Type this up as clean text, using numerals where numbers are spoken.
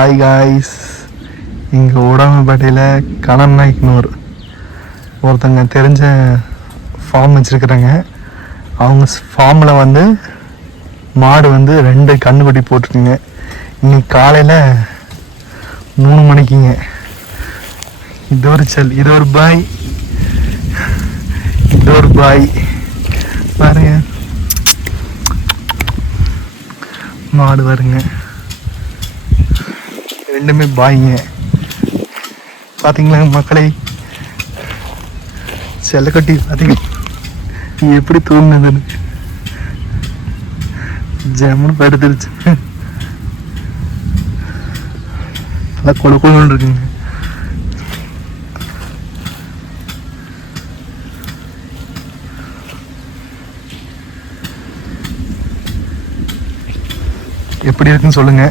Hi guys, இங்கே உடம்பேட்டையில் கணம் நாய்க்குன்னு ஒருத்தங்க தெரிஞ்ச ஃபார்ம் வச்சுருக்குறாங்க. அவங்க ஃபார்மில் வந்து மாடு வந்து 2 கன்றுக்குட்டி போட்டிருக்குங்க. இன்னைக்கு காலையில் 3 மணிக்குங்க. இது ஒரு செல், இது ஒரு பாய், இது ஒரு பாய் பாருங்க, மாடு வருங்க. ரெண்டுமே பாய்ங்க. பார்த்தீங்களா மக்களை, செல்லக்கட்டி பார்த்தீங்க எப்படி தூங்குனதுன்னு. ஜம்முன்னு படுத்துருச்சு. நல்லா கொழு கொழுன்னு இருக்குங்க. எப்படி இருக்குன்னு சொல்லுங்க.